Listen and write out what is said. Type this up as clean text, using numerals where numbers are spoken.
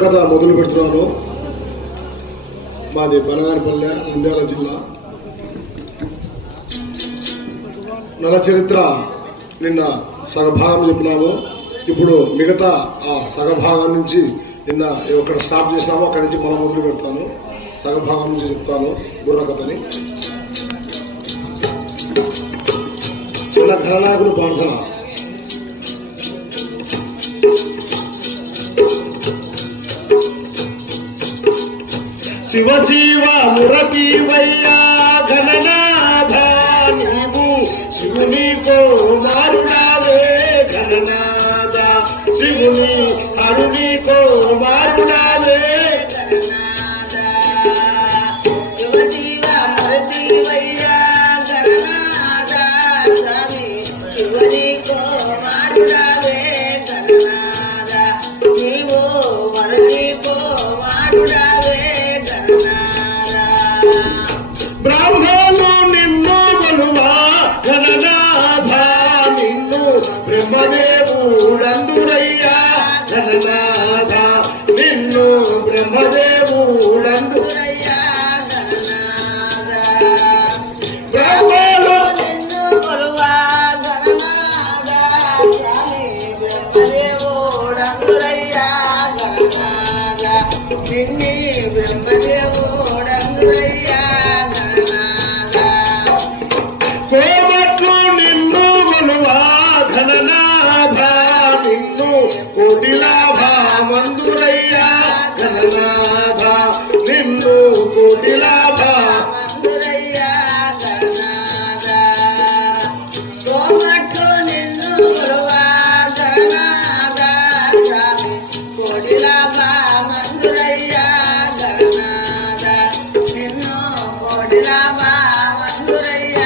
కథ మొదలు పెడుతున్నాను. మాది బనగానపల్లె, నంద్యాల జిల్లా. నల చరిత్ర నిన్న సగభాగం చెప్పినాము. ఇప్పుడు మిగతా ఆ సగభాగం నుంచి నిన్న ఎక్కడ స్టాప్ చేసినామో అక్కడి నుంచి మనం మొదలు పెడతాను. సగభాగం నుంచి చెప్తాను బుర్రకథని. చిన్న ఘననాయకుడు ప్రార్థన. శివ శివ మురపీవయ్యా ఘననాథ నీవు శివుని కుమారుడావే ఘననాథ శివుని అరుని కుమారుడావే ఘననాథ శివ శివ మురపీవయ్యా ఘననాథ స్వామి శివుని కుమారుడావే ఘననాథ నీవు అరుని కుమారుడావే బ్రహ్మను నిన్ను కొలువా ఘననాథ నిన్ను బ్రహ్మదేవుడందురయ్యా ఘననాథ నిన్ను బ్రహ్మదేవుడందురయ్యా బ్రహ్మను నిన్ను కొలువా ఘననాథ స్వామి బ్రహ్మదేవుడందురయ్యా ఘననాథ నిన్ను బ్రహ్మదేవుడందురయ్యా కోమట్లు నిన్ను కొలువా ఘననాథ నిన్ను కోటిలాభా మందురయ్యా ఘననాథ నిన్ను కోటిలాభా మందురయ్యా ఘననాథ కోమట్లు నిన్ను కొలువా ఘననాథ స్వామి కోటిలాభా మందురయ్యా ఘననాథ నిన్ను కోటిలాభా మందురయ్యా